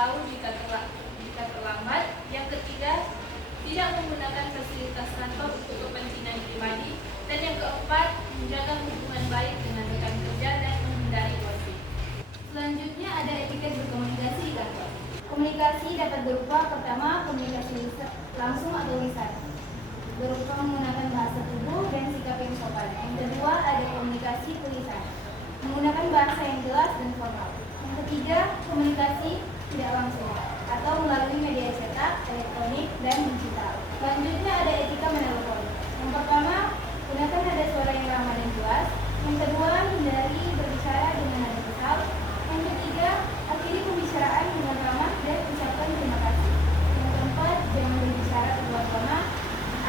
memberitahu jika terlambat. Yang ketiga, tidak menggunakan fasilitas kantor untuk kepentingan pribadi. Dan yang keempat, menjaga hubungan baik dengan rekan kerja dan menghindari konflik. Selanjutnya ada etiket berkomunikasi di kantor. Komunikasi dapat berupa pertama, komunikasi langsung atau lisan, berupa menggunakan bahasa tubuh dan sikap yang sopan. Yang kedua, ada komunikasi tulisan, menggunakan bahasa yang jelas dan formal. Yang ketiga, komunikasi tidak langsung atau melalui media cetak, elektronik, dan digital. Selanjutnya ada etika menelpon. Yang pertama, gunakan nada suara yang ramah dan jelas. Yang kedua, hindari berbicara dengan nada kesal. Yang ketiga, akhiri pembicaraan dengan ramah dan ucapkan terima kasih. Yang keempat, jangan berbicara keluar-keluar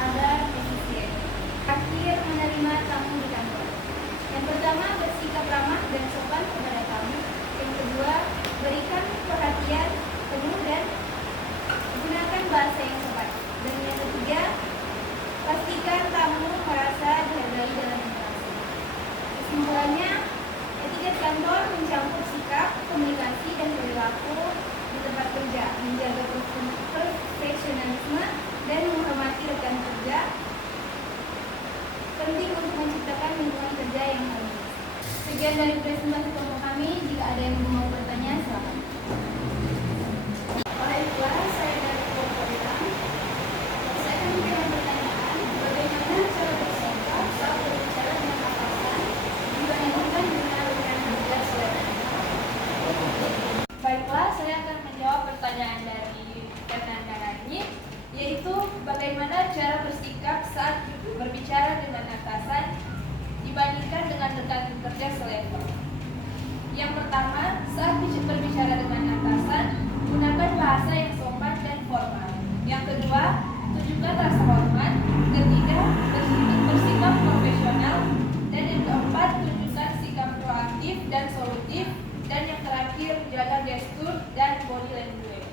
agar efisien. Akhir, menerima tamu di kantor. Yang pertama, bersikap ramah dan sopan kepada tamu. Yang kedua, berikan perhatian penuh dan gunakan bahasa yang sopan. Dan yang ketiga, pastikan tamu merasa dihargai dalam interaksi. Kesimpulannya, etiket kantor mencakup sikap, komunikasi, dan perilaku di tempat kerja, menjaga profesionalisme dan menghormati rekan kerja, penting untuk menciptakan lingkungan kerja yang harmonis. Sekian dari presentasi kelompok kami. Jika ada yang mau bertanya, silakan. Baiklah, saya dari kelompok bilang, saya akan memberikan pertanyaan bagaimana cara bersikap saat berbicara dengan atasan dibandingkan dengan rekan kerja selain. Baiklah, saya akan menjawab pertanyaan dari Fernanda Rani, yaitu bagaimana cara bersikap saat berbicara dengan atasan dibandingkan dengan rekan kerja selevel. Yang pertama, saat berbicara dengan atasan, gunakan bahasa yang sopan dan formal. Yang kedua, tunjukkan rasa hormat. Ketiga, bersikap profesional. Dan yang keempat, tunjukkan sikap proaktif dan solutif. Dan yang terakhir, jaga gestur dan body language.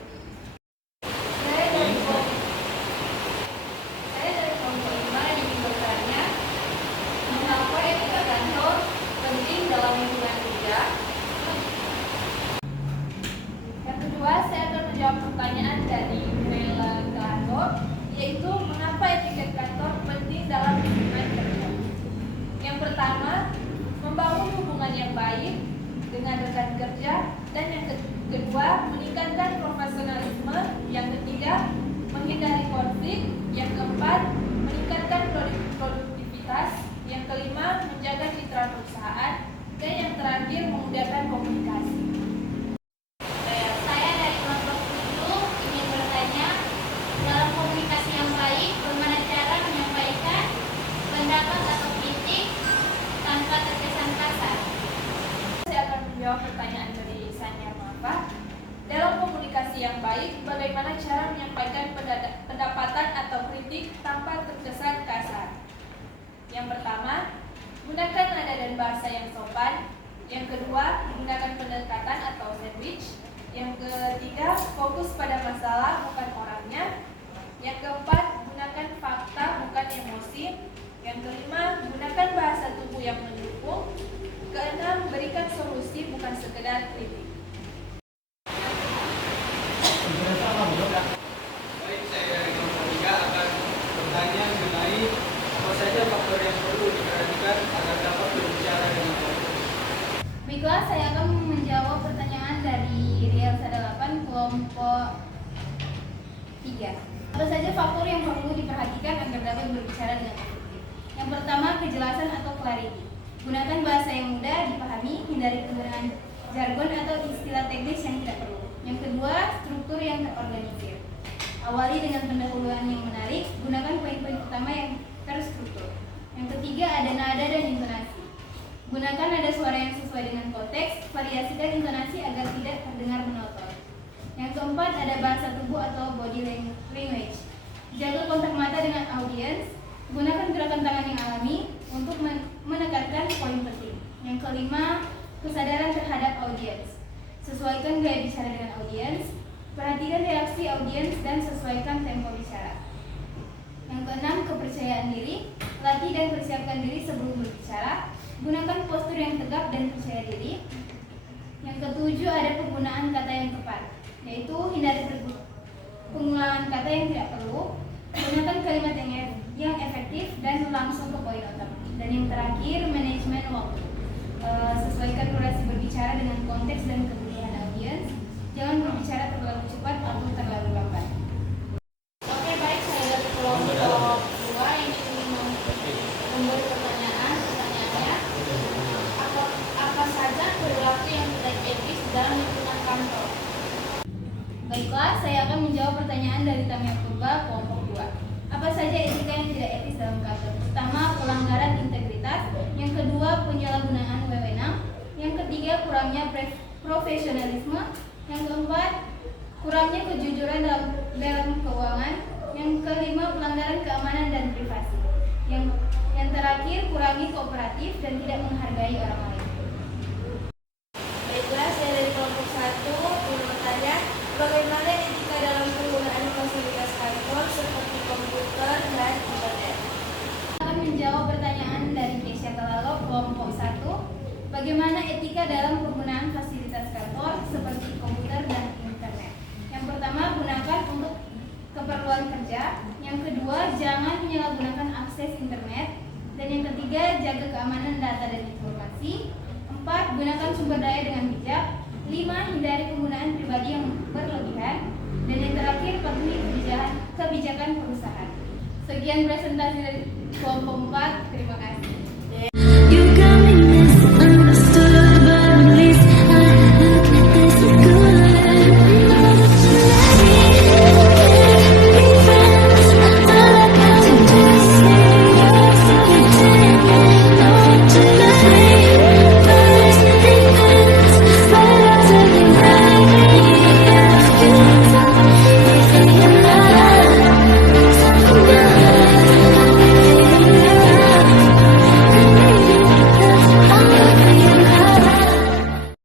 Saya dari kelompok 5 ingin bertanya, mengapa etika kantor penting dalam lingkungan kerja? Yang kedua, saya akan menjawab pertanyaan dari Rela Gato, yaitu mengapa etiket kantor penting dalam lingkungan kerja. Yang pertama, membangun hubungan yang baik dengan rekan kerja. Dan yang kedua, meningkatkan profesionalisme. Yang ketiga, menghindari konflik. Yang keempat, meningkatkan produktivitas. Yang kelima, menjaga citra perusahaan. Dan yang terakhir, memudahkan komunikasi. Saya dari kelompok 7 ingin bertanya, dalam komunikasi yang baik, bagaimana cara menyampaikan pendapat atau kritik tanpa terkesan kasar? Saya akan menjawab pertanyaan dari Sanya Mafa. Dalam komunikasi yang baik, bagaimana cara menyampaikan pendapatan atau kritik tanpa terkesan kasar? Yang pertama, gunakan nada dan bahasa yang sopan. Yang kedua, gunakan pendekatan atau sandwich. Yang ketiga, fokus pada masalah bukan orangnya. Yang keempat, gunakan fakta bukan emosi. Yang kelima, gunakan bahasa tubuh yang mendukung. Keenam, berikan solusi bukan sekedar kritik. Baik, saya dari kelompok 3 akan bertanya mengenai apa saja faktor yang perlu diperhatikan agar dapat berbicara dengan baik. Baiklah, saya akan menjawab pertanyaan dari Riel Sadalapan, kelompok 3. Apa saja faktor yang perlu diperhatikan agar dapat berbicara dengan efektif? Yang pertama, kejelasan atau clarity. Gunakan bahasa yang mudah dipahami, hindari penggunaan jargon atau istilah teknis yang tidak perlu. Yang kedua, struktur yang terorganisir. Awali dengan pendahuluan yang menarik, gunakan poin-poin utama yang terstruktur. Yang ketiga, ada nada dan intonasi. Gunakan nada suara yang sesuai dengan konteks, variasikan intonasi agar tidak terdengar monoton. Yang keempat, ada bahasa tubuh atau body language. Jaga kontak mata dengan audiens, gunakan gerakan tangan yang alami untuk menekankan poin penting. Yang kelima, kesadaran terhadap audiens. Sesuaikan gaya bicara dengan audiens, perhatikan reaksi audiens dan sesuaikan tempo bicara. Yang keenam, kepercayaan diri. Latih dan persiapkan diri sebelum berbicara. Gunakan postur yang tegap dan percaya diri. Yang ketujuh, ada penggunaan kata yang tepat. yaitu hindari pengulangan kata yang tidak perlu, gunakan kalimat yang efektif dan langsung ke poin utama. Dan yang terakhir, manajemen waktu. Sesuaikan durasi berbicara dengan konteks dan kebutuhan audiens. Jangan berbicara terlalu cepat atau terlalu lambat. Oke, baik, saya dari kelompok 2 yang ingin memberi pertanyaan. Pertanyaannya, apa saja perilaku yang tidak etis dalam lingkungan kantor? Baiklah, saya akan menjawab pertanyaan dari Tamia Purba, kelompok 2. Apa saja etika yang tidak etis dalam kantor? Pertama, pelanggaran integritas. Yang kedua, penyalahgunaan wewenang. Yang ketiga, kurangnya profesionalisme. Yang keempat, kurangnya kejujuran dalam keuangan. Yang kelima, pelanggaran keamanan dan privasi. Yang terakhir, kurangi kooperatif dan tidak menghargai orang lain. Baiklah, saya dari kelompok 1 ingin bertanya, bagaimana etika dalam penggunaan fasilitas kantor seperti komputer dan internet? Akan menjawab pertanyaan dari Kesia Kalalo, kelompok 1. Bagaimana etika dalam penggunaan fasilitas kantor seperti komputer dan internet? Yang pertama, gunakan untuk keperluan kerja. Yang kedua, jangan menyalahgunakan akses internet. Dan yang ketiga, jaga keamanan data dan informasi. 4. Gunakan sumber daya dengan bijak. 5. Hindari penggunaan pribadi yang berlebihan. Dan yang terakhir, patuhi kebijakan perusahaan. Sekian presentasi dari kelompok 4. Terima kasih.